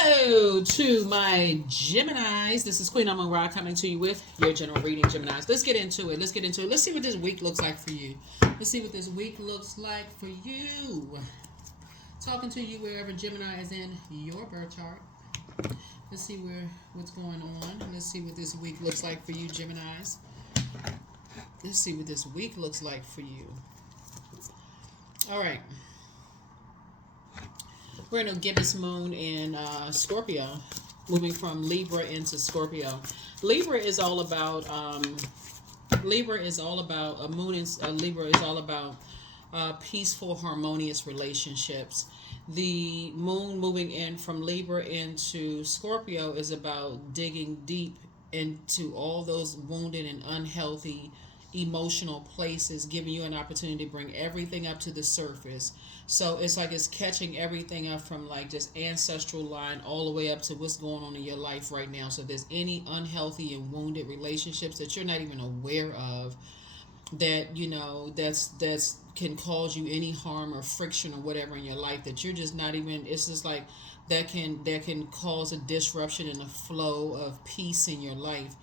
Hello to my Geminis. This is Queen Amun Ra coming to you with your general reading, Geminis. Let's get into it. Let's see what this week looks like for you. Let's see what this week looks like for you. Talking to you wherever Gemini is in your birth chart. Let's see what's going on. Let's see what this week looks like for you, Geminis. Let's see what this week looks like for you. All right. We're in a gibbous moon in Scorpio, moving from Libra into Scorpio. Libra is all about Libra is all about Libra is all about peaceful, harmonious relationships. The moon moving in from Libra into Scorpio is about digging deep into all those wounded and unhealthy emotional places, giving you an opportunity to bring everything up to the surface. So it's like it's catching everything up from like just ancestral line all the way up to what's going on in your life right now. So if there's any unhealthy and wounded relationships that you're not even aware of, that that's can cause you any harm or friction or whatever in your life, that you're just not even, it's just like that can cause a disruption in the flow of peace in your life.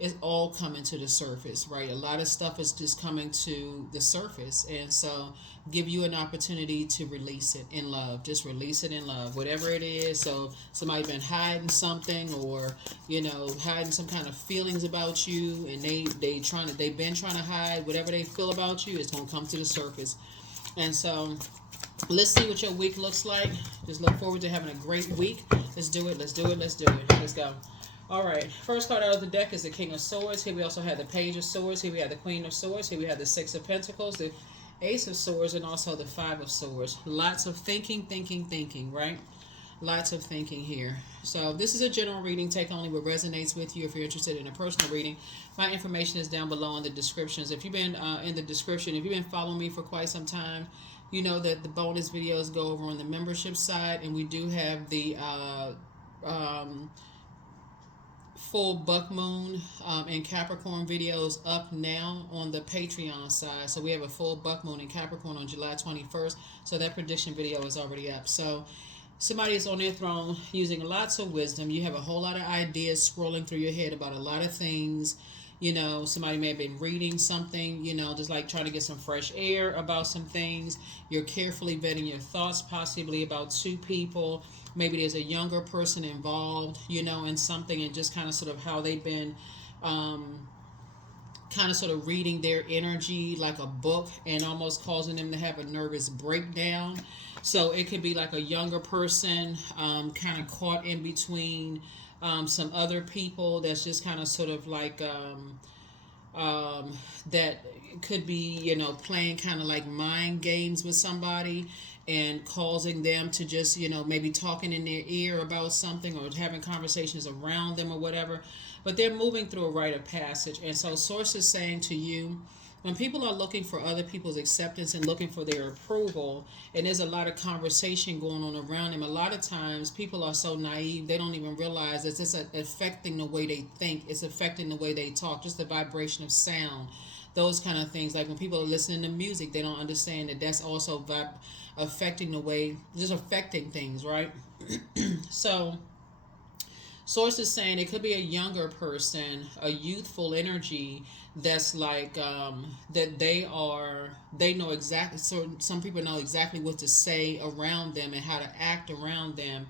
It's all coming to the surface, right? A lot of stuff is just coming to the surface, and so give you an opportunity to release it in love. Just release it in love, whatever it is. So somebody's been hiding something, or hiding some kind of feelings about you, and they've been trying to hide whatever they feel about you. It's gonna come to the surface, and so let's see what your week looks like. Just look forward to having a great week. Let's do it. Let's do it. Let's do it. Let's go. All right, first card out of the deck is the King of Swords. Here we also have the Page of Swords. Here we have the Queen of Swords. Here we have the Six of Pentacles, the Ace of Swords, and also the Five of Swords. Lots of thinking, right? Lots of thinking here. So this is a general reading. Take only what resonates with you. If you're interested in a personal reading, my information is down below in the descriptions. If you've been in the description, if you've been following me for quite some time, you know that the bonus videos go over on the membership side, and we do have the full buck moon and Capricorn videos up now on the Patreon side. So we have a full buck moon in Capricorn on July 21st. So that prediction video is already up. So somebody is on their throne using lots of wisdom. You have a whole lot of ideas swirling through your head about a lot of things. Somebody may have been reading something, just like trying to get some fresh air about some things. You're carefully vetting your thoughts, possibly about two people. Maybe there's a younger person involved, in something, and just kind of sort of how they've been kind of sort of reading their energy like a book and almost causing them to have a nervous breakdown. So it could be like a younger person kind of caught in between some other people that's just kind of sort of like that could be, playing kind of like mind games with somebody and causing them to just, maybe talking in their ear about something or having conversations around them or whatever. But they're moving through a rite of passage. And so Source is saying to you, when people are looking for other people's acceptance and looking for their approval, and there's a lot of conversation going on around them, a lot of times people are so naive, they don't even realize that it's affecting the way they think. It's affecting the way they talk, just the vibration of sound, those kind of things. Like when people are listening to music, they don't understand that that's also affecting the way, just affecting things, right? So Source is saying it could be a younger person, a youthful energy that's like that they know exactly. So some people know exactly what to say around them and how to act around them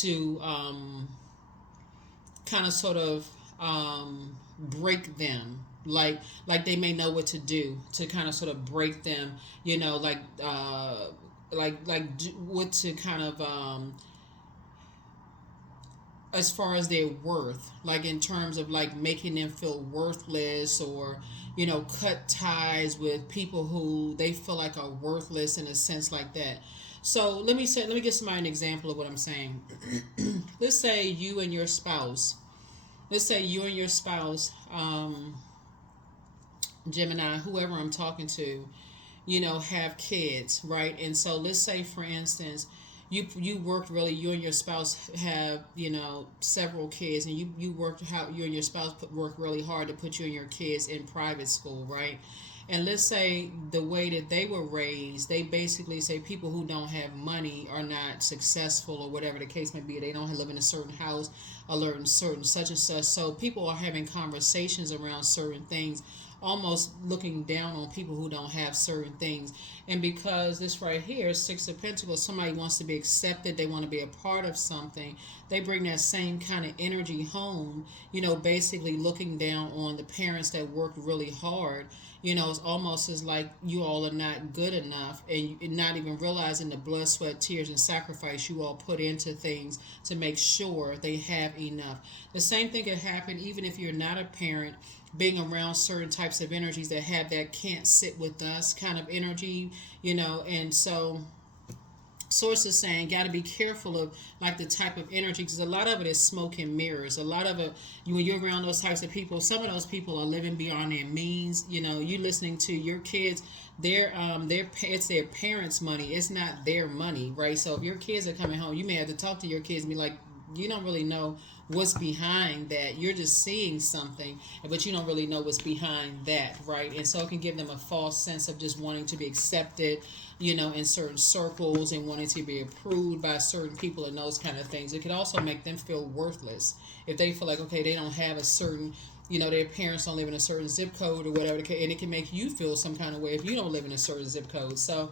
to kind of sort of break them. Like they may know what to do to kind of sort of break them. What to kind of as far as their worth, like in terms of like making them feel worthless, or cut ties with people who they feel like are worthless in a sense like that. So let me give somebody an example of what I'm saying. Let's say you and your spouse, Gemini, whoever I'm talking to, have kids, right? And so let's say, for instance, you worked really, you and your spouse have, several kids, and you and your spouse worked really hard to put you and your kids in private school, right? And let's say the way that they were raised, they basically say people who don't have money are not successful, or whatever the case may be. They don't live in a certain house or learn certain such and such. So people are having conversations around certain things, almost looking down on people who don't have certain things. And because this right here, Six of Pentacles, somebody wants to be accepted, they want to be a part of something, they bring that same kind of energy home, basically looking down on the parents that worked really hard. It's almost as like you all are not good enough, and not even realizing the blood, sweat, tears, and sacrifice you all put into things to make sure they have enough. The same thing could happen even if you're not a parent, being around certain types of energies that have that can't sit with us kind of energy, and so source is saying got to be careful of like the type of energy, because a lot of it is smoke and mirrors. A lot of it, when you're around those types of people, some of those people are living beyond their means. You listening to your kids, it's their parents' money, it's not their money, right? So if your kids are coming home, you may have to talk to your kids and be like, you don't really know what's behind that. You're just seeing something, but you don't really know what's behind that, right? And so it can give them a false sense of just wanting to be accepted, in certain circles, and wanting to be approved by certain people and those kind of things. It could also make them feel worthless if they feel like, okay, they don't have a certain, their parents don't live in a certain zip code or whatever, and it can make you feel some kind of way if you don't live in a certain zip code. So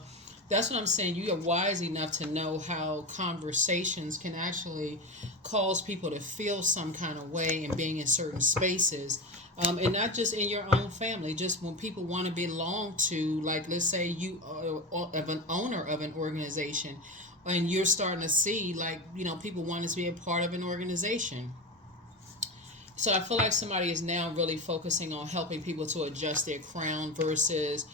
that's what I'm saying. You are wise enough to know how conversations can actually cause people to feel some kind of way in being in certain spaces. And not just in your own family, just when people want to belong to, like, let's say you are an owner of an organization, and you're starting to see, like, people wanting to be a part of an organization. So I feel like somebody is now really focusing on helping people to adjust their crown versus,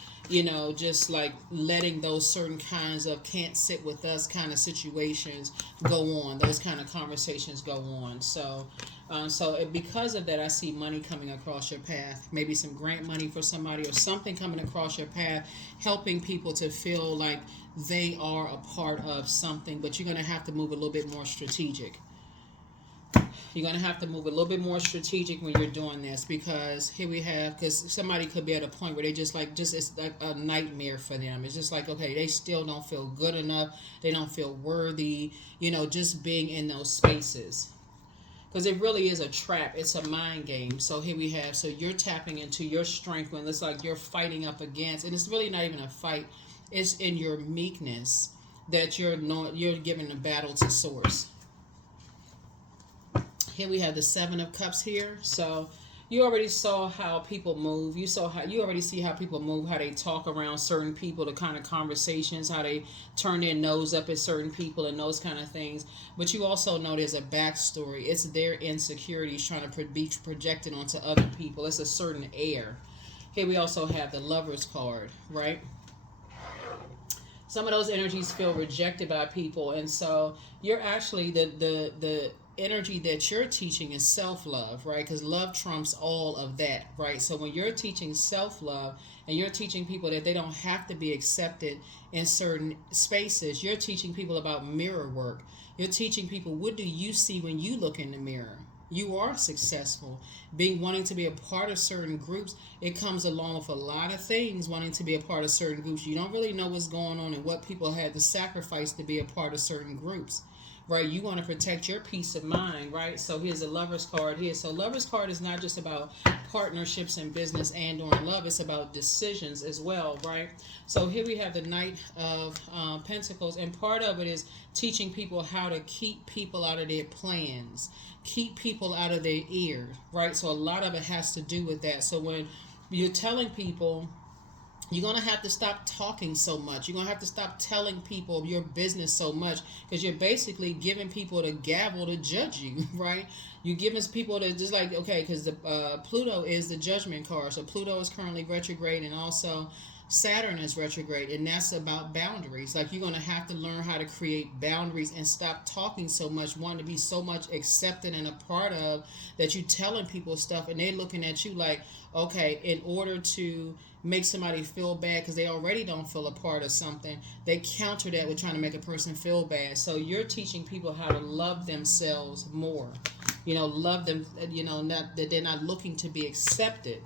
just like letting those certain kinds of can't sit with us kind of situations go on. Those kind of conversations go on. So because of that, I see money coming across your path. Maybe some grant money for somebody or something coming across your path, helping people to feel like they are a part of something. But you're going to have to move a little bit more strategic. You're going to have to move a little bit more strategic when you're doing this, because because somebody could be at a point where they it's like a nightmare for them. It's just like, okay, they still don't feel good enough. They don't feel worthy, just being in those spaces. Because it really is a trap. It's a mind game. So so you're tapping into your strength when it's like you're fighting up against, and it's really not even a fight. It's in your meekness that you're giving the battle to source. Here we have the Seven of Cups here. So you already saw how people move. You already see how people move, how they talk around certain people, the kind of conversations, how they turn their nose up at certain people and those kind of things. But you also know there's a backstory. It's their insecurities trying to be projected onto other people. It's a certain air. Here we also have the Lover's card, right? Some of those energies feel rejected by people, and so you're actually the energy that you're teaching is self-love, right? Because love trumps all of that, right? So when you're teaching self-love and you're teaching people that they don't have to be accepted in certain spaces, you're teaching people about mirror work. You're teaching people, what do you see when you look in the mirror? You are successful. Wanting to be a part of certain groups, it comes along with a lot of things. Wanting to be a part of certain groups, you don't really know what's going on and what people had to sacrifice to be a part of certain groups, right? You want to protect your peace of mind, right? So here's a Lover's card here. So Lover's card is not just about partnerships and business and or love. It's about decisions as well, right? So here we have the Knight of Pentacles, and part of it is teaching people how to keep people out of their plans, keep people out of their ear, right? So a lot of it has to do with that. So when you're telling people, you're going to have to stop talking so much. You're going to have to stop telling people your business so much, because you're basically giving people the gavel to judge you, right? You're giving people to just like, okay, because the Pluto is the judgment card. So Pluto is currently retrograde, and also Saturn is retrograde, and that's about boundaries. Like, you're going to have to learn how to create boundaries and stop talking so much, wanting to be so much accepted and a part of, that you're telling people stuff and they're looking at you like, okay, in order to make somebody feel bad because they already don't feel a part of something, they counter that with trying to make a person feel bad. So you're teaching people how to love themselves more. Love them, not that they're not looking to be accepted.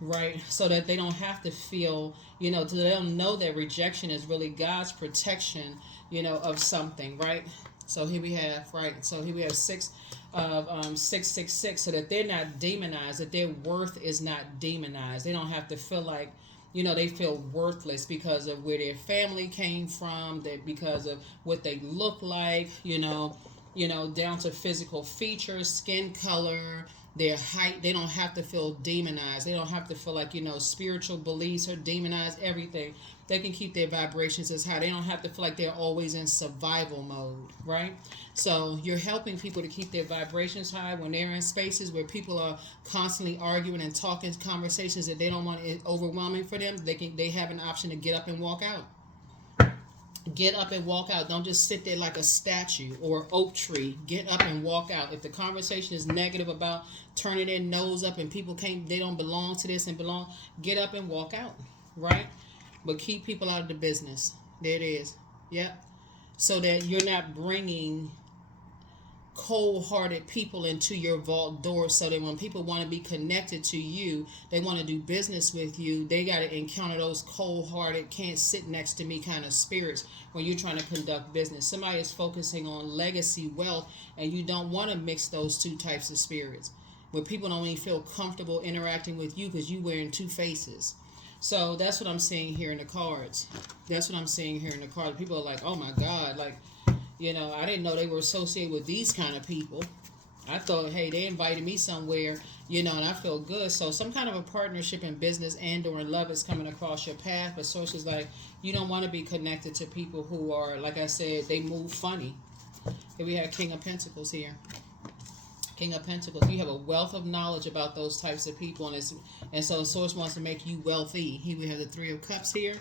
right? So that they don't have to feel, so they don't know that rejection is really God's protection, of something, right? So here we have, right? So here we have 666, so that they're not demonized, that their worth is not demonized. They don't have to feel like, they feel worthless because of where their family came from, that because of what they look like, down to physical features, skin color, their height. They don't have to feel demonized. They don't have to feel like, spiritual beliefs are demonized, everything. They can keep their vibrations as high. They don't have to feel like they're always in survival mode, right? So you're helping people to keep their vibrations high when they're in spaces where people are constantly arguing and talking conversations that they don't want it overwhelming for them. They have an option to get up and walk out. Get up and walk out. Don't just sit there like a statue or oak tree. Get up and walk out. If the conversation is negative about turning their nose up and people they don't belong to this and belong, get up and walk out, right? But keep people out of the business. There it is. Yep. So that you're not bringing cold-hearted people into your vault door, so that when people want to be connected to you, they want to do business with you, they got to encounter those cold-hearted, can't sit next to me kind of spirits when you're trying to conduct business. Somebody is focusing on legacy wealth, and you don't want to mix those two types of spirits, where people don't even feel comfortable interacting with you because you're wearing two faces. So that's what I'm seeing here in the cards. That's what I'm seeing here in the cards. People are like, oh my God, like, I didn't know they were associated with these kind of people. I thought, hey, they invited me somewhere, and I feel good. So some kind of a partnership in business and or in love is coming across your path. But sources like, you don't want to be connected to people who are, like I said, they move funny. Here we have King of Pentacles here. King of Pentacles. You have a wealth of knowledge about those types of people. And so Source wants to make you wealthy. Here we have the Three of Cups here.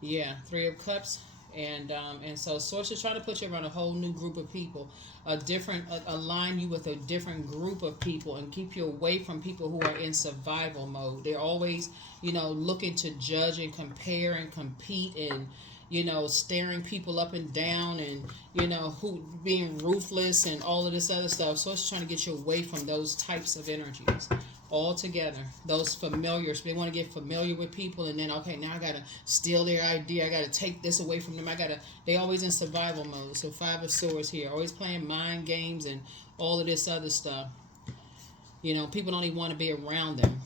Yeah, Three of Cups. And so Source is trying to put you around a whole new group of people, align you with a different group of people and keep you away from people who are in survival mode. They're always, looking to judge and compare and compete and, staring people up and down and, who being ruthless and all of this other stuff. So it's trying to get you away from those types of energies altogether. Those familiars, they want to get familiar with people, and then, okay, now I got to steal their idea. I got to take this away from them. They always in survival mode. So Five of Swords here, always playing mind games and all of this other stuff. People don't even want to be around them.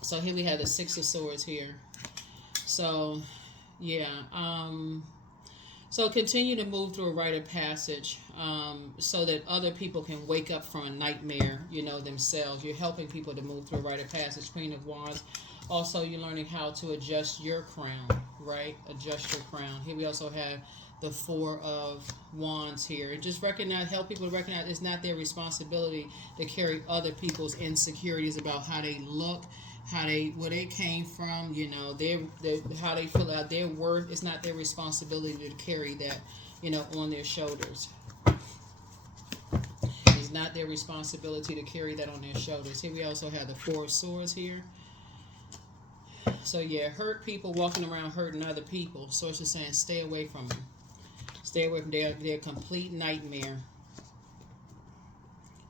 So here we have the Six of Swords here. So, yeah. So continue to move through a rite of passage, so that other people can wake up from a nightmare, themselves. You're helping people to move through a rite of passage. Queen of Wands. Also, you're learning how to adjust your crown, right? Adjust your crown. Here we also have the Four of Wands here. And just help people to recognize it's not their responsibility to carry other people's insecurities about how they look, where they came from, how they feel out their worth. It's not their responsibility to carry that, on their shoulders. It's not their responsibility to carry that on their shoulders. Here we also have the Four of Swords here. So yeah, hurt people walking around hurting other people. So it's just saying, stay away from them. Stay away from them. They're a complete nightmare.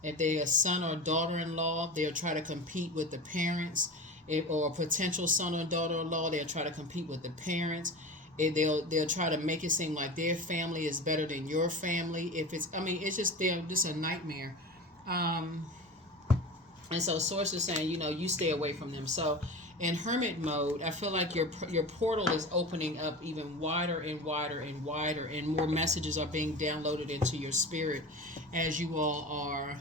If they're a son or daughter-in-law, they'll try to compete with the parents. Or a potential son or daughter-in-law, they'll try to compete with the parents. They'll try to make it seem like their family is better than your family. They're just a nightmare. And so Source is saying, you stay away from them. So in hermit mode, I feel like your portal is opening up even wider and wider and wider, and more messages are being downloaded into your spirit as you all are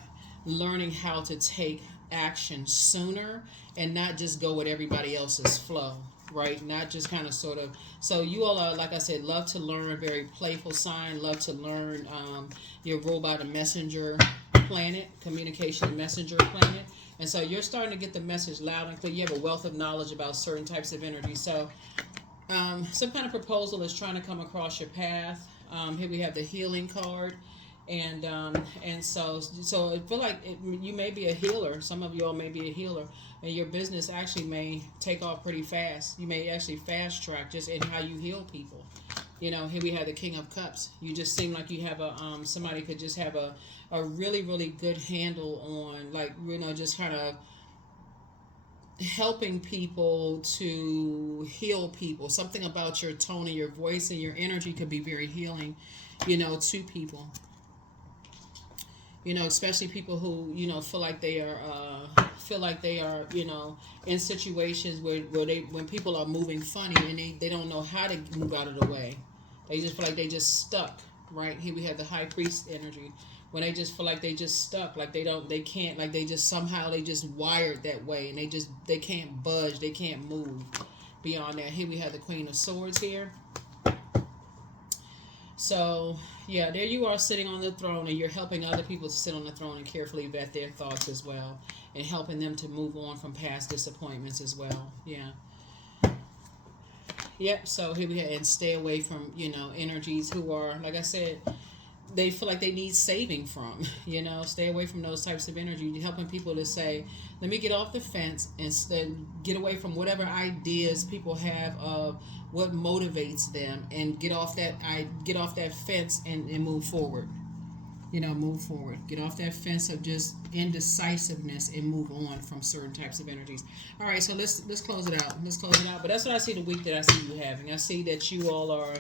learning how to take action sooner and not just go with everybody else's flow, right? Not just kind of sort of. So you all are, like I said, love to learn, very playful sign, love to learn. You're ruled by the messenger planet, communication messenger planet. And so you're starting to get the message loud and clear. You have a wealth of knowledge about certain types of energy. So some kind of proposal is trying to come across your path. Here we have the healing card. And so I feel like you may be a healer. Some of you all may be a healer, and your business actually may take off pretty fast. You may actually fast track just in how you heal people. Here we have the King of Cups. You just seem like you have somebody could just have a really, really good handle on, like, just kind of helping people to heal people. Something about your tone and your voice and your energy could be very healing, to people. Especially people who feel like they are in situations where they when people are moving funny and they don't know how to move out of the way. They just feel like they just stuck. Right here we have the high priest energy. When they just feel like they just stuck, like they can't, like they just somehow they just wired that way, and they can't budge, they can't move beyond that. Here we have the Queen of Swords here. So, yeah, there you are sitting on the throne, and you're helping other people to sit on the throne and carefully vet their thoughts as well, and helping them to move on from past disappointments as well. Yeah. Yep. So here we have, and stay away from, energies who are, like I said, they feel like they need saving from. Stay away from those types of energy. You're helping people to say, let me get off the fence and get away from whatever ideas people have of what motivates them, and get off that fence and move forward. Move forward. Get off that fence of just indecisiveness and move on from certain types of energies. All right, so let's close it out. But that's what I see the week that I see you having. I see that you all are,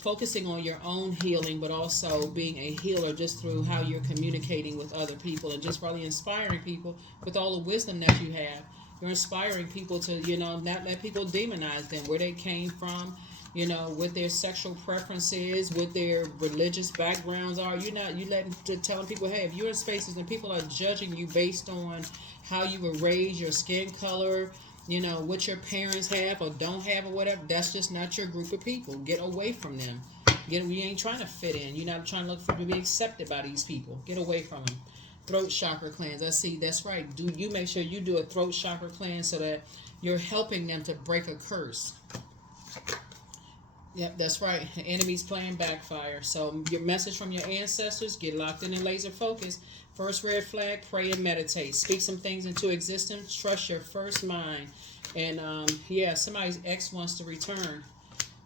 focusing on your own healing, but also being a healer just through how you're communicating with other people, and just probably inspiring people with all the wisdom that you have. You're inspiring people to, not let people demonize them, where they came from, what their sexual preferences, what their religious backgrounds are. You telling people, hey, if you're in spaces and people are judging you based on how you were raised, your skin color, what your parents have or don't have or whatever, that's just not your group of people. Get away from them. You ain't trying to fit in. You're not trying to look to be accepted by these people. Get away from them. Throat chakra cleanse. I see. That's right. Do you make sure you do a throat chakra cleanse so that you're helping them to break a curse. Yep, that's right. The enemy's playing backfire. So your message from your ancestors, get locked in and laser focus. First red flag, pray and meditate. Speak some things into existence. Trust your first mind. And somebody's ex wants to return.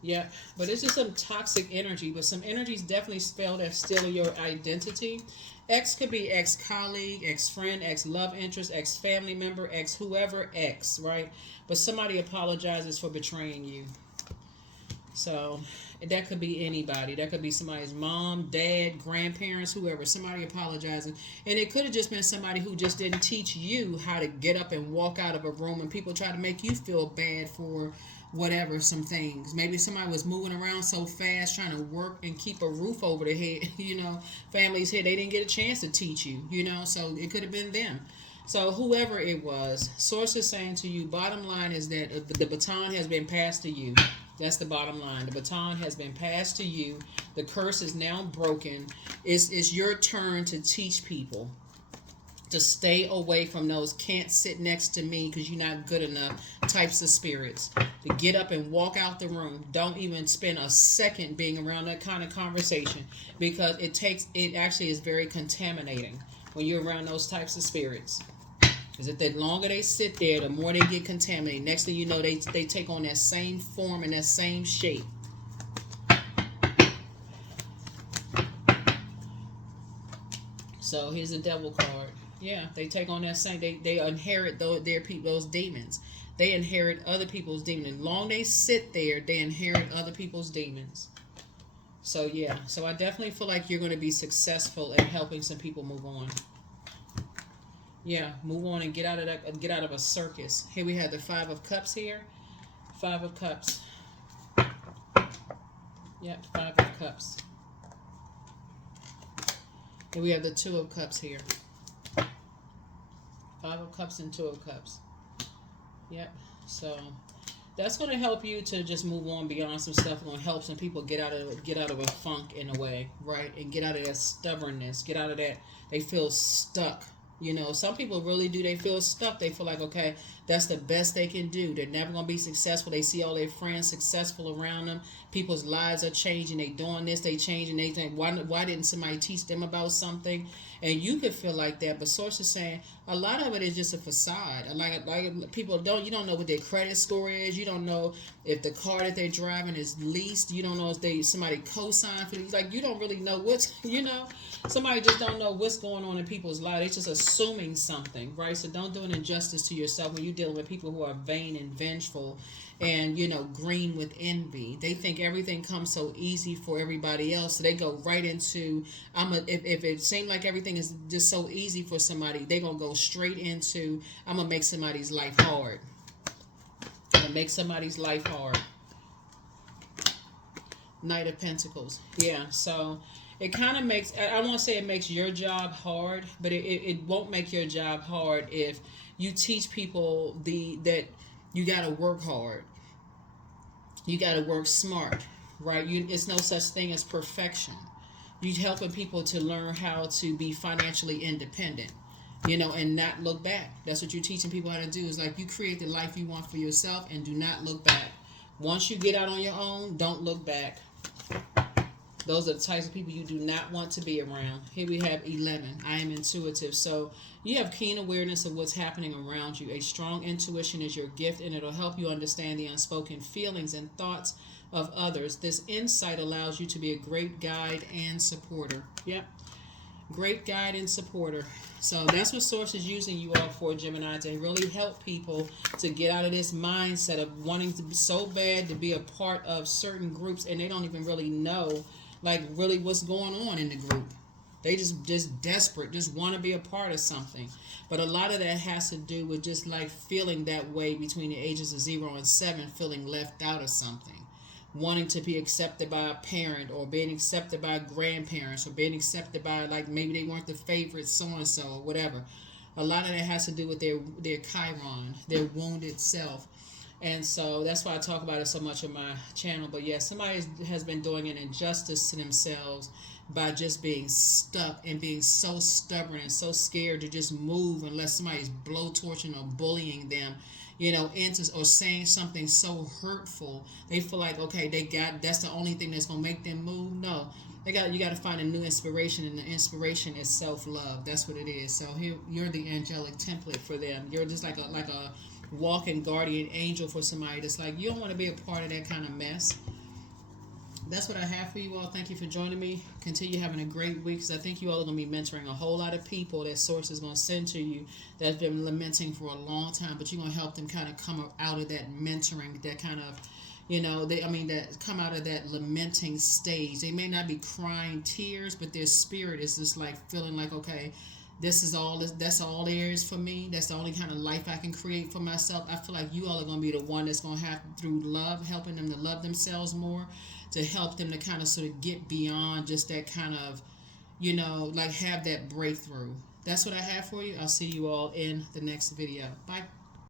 Yeah, but it's just some toxic energy. But some energies definitely spell that still your identity. Ex could be ex-colleague, ex-friend, ex-love interest, ex-family member, ex-whoever, ex, right? But somebody apologizes for betraying you. So that could be anybody. That could be somebody's mom, dad, grandparents, whoever. Somebody apologizing. And it could have just been somebody who just didn't teach you how to get up and walk out of a room, and people try to make you feel bad for whatever, some things. Maybe somebody was moving around so fast trying to work and keep a roof over their head, family's head. They didn't get a chance to teach you, so it could have been them. So whoever it was, source is saying to you, bottom line is that the baton has been passed to you. That's the bottom line. The baton has been passed to you. The curse is now broken. It's your turn to teach people to stay away from those can't sit next to me because you're not good enough types of spirits. To get up and walk out the room. Don't even spend a second being around that kind of conversation, because it actually is very contaminating when you're around those types of spirits. Because the longer they sit there, the more they get contaminated. Next thing you know, they take on that same form and that same shape. So here's the devil card. Yeah, they take on that same. They inherit those demons. They inherit other people's demons. As long they sit there, they inherit other people's demons. So yeah, so I definitely feel like you're going to be successful in helping some people move on. Yeah, move on and get out of a circus. Here we have the 5 of Cups here. 5 of Cups. Yep, 5 of Cups. And we have the 2 of Cups here. 5 of Cups and 2 of Cups. Yep. So that's going to help you to just move on beyond some stuff. It's going to help some people get out of a funk in a way, right? And get out of that stubbornness. Get out of that. They feel stuck. Some people really do. They feel stuck. They feel like, okay, that's the best they can do. They're never going to be successful. They see all their friends successful around them. People's lives are changing. They doing this. They changing. They think, why didn't somebody teach them about something? And you could feel like that. But Source is saying a lot of it is just a facade. Like people you don't know what their credit score is. You don't know if the car that they're driving is leased. You don't know if somebody co-signed for these. Like, you don't really know what's, somebody just don't know what's going on in people's lives. It's just consuming something, right? So don't do an injustice to yourself when you're dealing with people who are vain and vengeful and, you know, green with envy. They think everything comes so easy for everybody else. So they go right into, if it seems like everything is just so easy for somebody, they're going to go straight into, I'm going to make somebody's life hard. I'm going to make somebody's life hard. Knight of Pentacles. Yeah, so it kind of makes, I won't say it makes your job hard, but it won't make your job hard if you teach people that you got to work hard. You got to work smart, right? It's no such thing as perfection. You're helping people to learn how to be financially independent, you know, and not look back. That's what you're teaching people how to do. Is like, you create the life you want for yourself and do not look back. Once you get out on your own, don't look back. Those are the types of people you do not want to be around. Here we have 11. I am intuitive. So you have keen awareness of what's happening around you. A strong intuition is your gift, and it'll help you understand the unspoken feelings and thoughts of others. This insight allows you to be a great guide and supporter. Yep. Great guide and supporter. So that's what Source is using you all for, Gemini, to really help people to get out of this mindset of wanting to be so bad to be a part of certain groups, and they don't even really know, like, really what's going on in the group. They just desperate, just want to be a part of something. But a lot of that has to do with just like feeling that way between the ages of 0 and 7, feeling left out of something. Wanting to be accepted by a parent, or being accepted by grandparents, or being accepted by, like, maybe they weren't the favorite so-and-so or whatever. A lot of that has to do with their Chiron, their wounded self. And so that's why I talk about it so much on my channel. But yeah, somebody has been doing an injustice to themselves by just being stuck and being so stubborn and so scared to just move unless somebody's blowtorching or bullying them, you know, into, or saying something so hurtful. They feel like, okay, that's the only thing that's gonna make them move. No, you got to find a new inspiration, and the inspiration is self-love. That's what it is. So here, you're the angelic template for them. You're just like a walking guardian angel for somebody that's like, you don't want to be a part of that kind of mess. That's what I have for you all. Thank you for joining me. Continue having a great week, because I think you all are going to be mentoring a whole lot of people that Source is going to send to you that's been lamenting for a long time, but you're going to help them kind of come out of that mentoring, that kind of, you know, that come out of that lamenting stage. They may not be crying tears, but their spirit is just like feeling like, okay, that's all there is for me. That's the only kind of life I can create for myself. I feel like you all are going to be the one that's going to have, through love, helping them to love themselves more, to help them to kind of sort of get beyond just that kind of, you know, like have that breakthrough. That's what I have for you. I'll see you all in the next video. Bye.